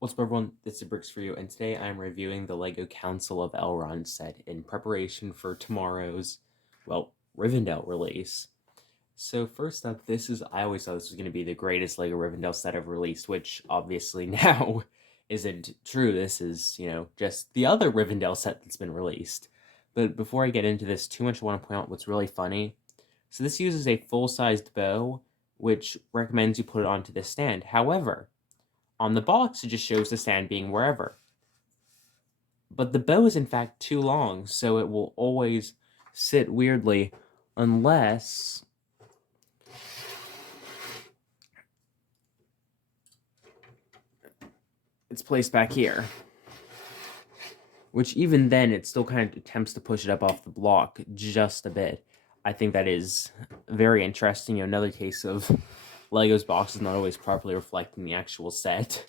What's up, everyone? This is Bricks for you, and today I'm reviewing the LEGO Council of Elrond set in preparation for tomorrow's, well, Rivendell release. So first up, I always thought this was going to be the greatest LEGO Rivendell set ever released, which obviously now isn't true. This is, just the other Rivendell set that's been released. But before I get into this too much, I want to point out what's really funny. So this uses a full-sized bow, which recommends you put it onto this stand. However, on the box, it just shows the stand being wherever. But the bow is in fact too long, so it will always sit weirdly unless it's placed back here. Which even then, it still kind of attempts to push it up off the block just a bit. I think that is very interesting. Another case of LEGO's boxes not always properly reflecting the actual set.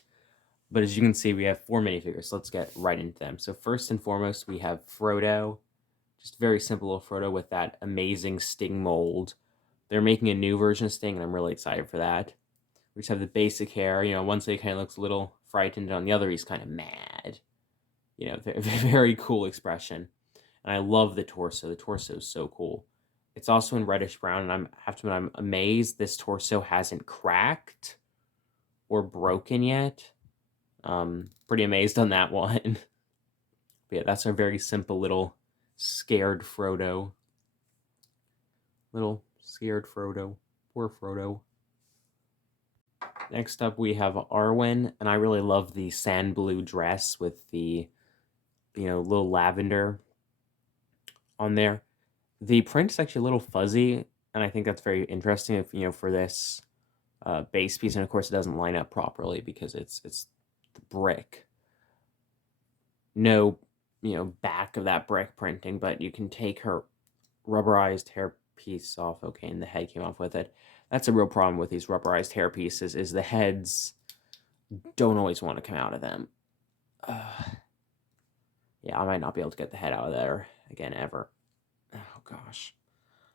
But as you can see, we have 4 minifigures. So let's get right into them. So first and foremost, we have Frodo. Just very simple little Frodo with that amazing Sting mold. They're making a new version of Sting, and I'm really excited for that. We just have the basic hair. One side kind of looks a little frightened, and on the other, he's kind of mad. Very cool expression. And I love the torso. The torso is so cool. It's also in reddish brown, and I'm amazed this torso hasn't cracked or broken yet. Pretty amazed on that one. But yeah, that's our very simple little scared Frodo. Little scared Frodo. Poor Frodo. Next up, we have Arwen, and I really love the sand blue dress with the, little lavender on there. The print is actually a little fuzzy, and I think that's very interesting if, for this base piece, and of course it doesn't line up properly because it's the brick. No, back of that brick printing, but you can take her rubberized hair piece off. Okay, and the head came off with it. That's a real problem with these rubberized hair pieces, is the heads don't always want to come out of them. Yeah, I might not be able to get the head out of there again ever. Oh gosh.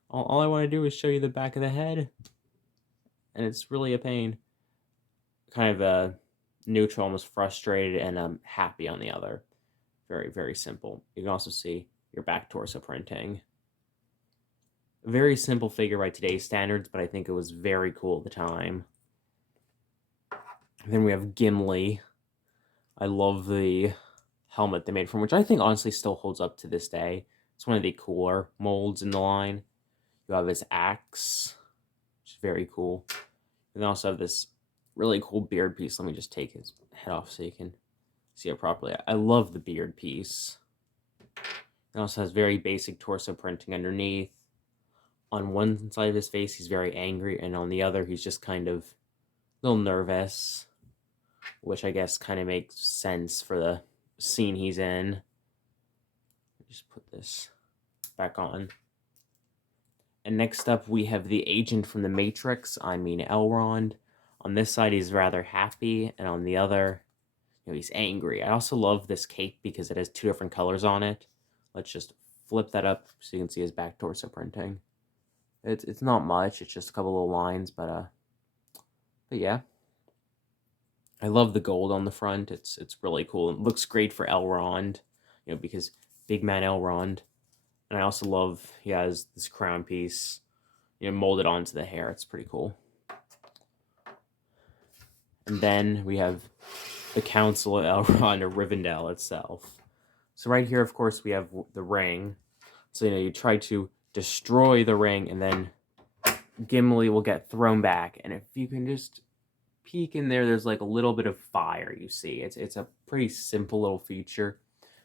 All I want to do is show you the back of the head, and it's really a pain. Kind of neutral, almost frustrated, and happy on the other. Very, very simple. You can also see your back torso printing. A very simple figure by today's standards, but I think it was very cool at the time. Then we have Gimli. I love the helmet they made from, which I think honestly still holds up to this day. It's one of the cooler molds in the line. You have his axe, which is very cool. And they also have this really cool beard piece. Let me just take his head off so you can see it properly. I love the beard piece. It also has very basic torso printing underneath. On one side of his face, he's very angry, and on the other, he's just kind of a little nervous, which I guess kind of makes sense for the scene he's in. Just put this back on. And next up, we have the agent from the Matrix, Elrond. On this side, he's rather happy, and on the other, he's angry. I also love this cape because it has 2 different colors on it. Let's just flip that up so you can see his back torso printing. It's not much. It's just a couple little lines, but yeah. I love the gold on the front. It's really cool. It looks great for Elrond, because big man Elrond. And I also love he has this crown piece, molded onto the hair. It's pretty cool. And then we have the Council of Elrond, or Rivendell itself. So right here, of course, we have the ring. So, you try to destroy the ring, and then Gimli will get thrown back. And if you can just peek in there, there's like a little bit of fire, you see. It's a pretty simple little feature.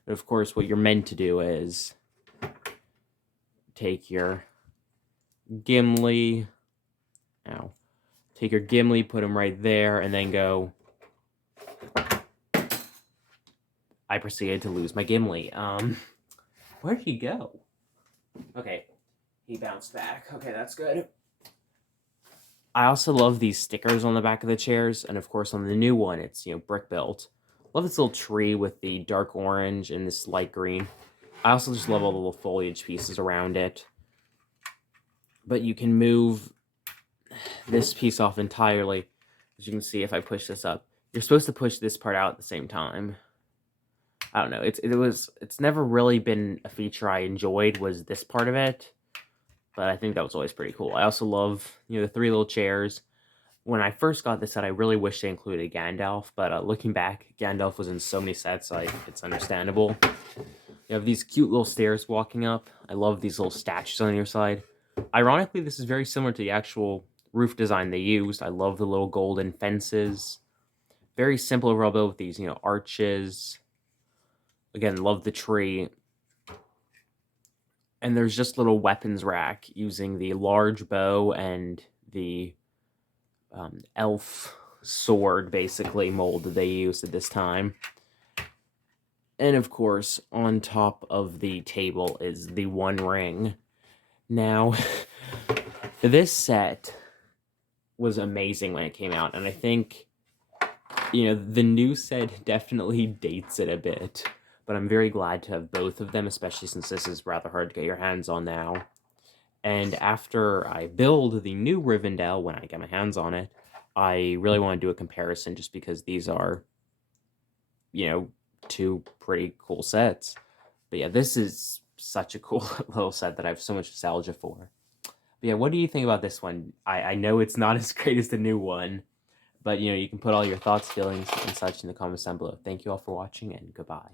But of course, what you're meant to do is take your Gimli, put him right there, and then go. I proceeded to lose my Gimli. Where did he go? Okay, he bounced back. Okay, that's good. I also love these stickers on the back of the chairs, and of course on the new one, it's, brick built. Love this little tree with the dark orange and this light green. I also just love all the little foliage pieces around it. But you can move this piece off entirely. As you can see, if I push this up, You're supposed to push this part out at the same time. I don't know. It's never really been a feature I enjoyed, was this part of it, but I think that was always pretty cool. I also love, the 3 little chairs. When I first got this set, I really wish they included Gandalf, but looking back, Gandalf was in so many sets, it's understandable. You have these cute little stairs walking up. I love these little statues on your side. Ironically, this is very similar to the actual roof design they used. I love the little golden fences. Very simple overall build with these, arches. Again, love the tree. And there's just little weapons rack using the large bow and the elf sword, basically, mold that they used at this time. And of course, on top of the table is the One Ring. Now, this set was amazing when it came out, and I think, the new set definitely dates it a bit, but I'm very glad to have both of them, especially since this is rather hard to get your hands on now. And after I build the new Rivendell, when I get my hands on it, I really want to do a comparison just because these are, 2 pretty cool sets. But yeah, this is such a cool little set that I have so much nostalgia for. But yeah, what do you think about this one? I know it's not as great as the new one, but you can put all your thoughts, feelings, and such in the comments down below. Thank you all for watching, and goodbye.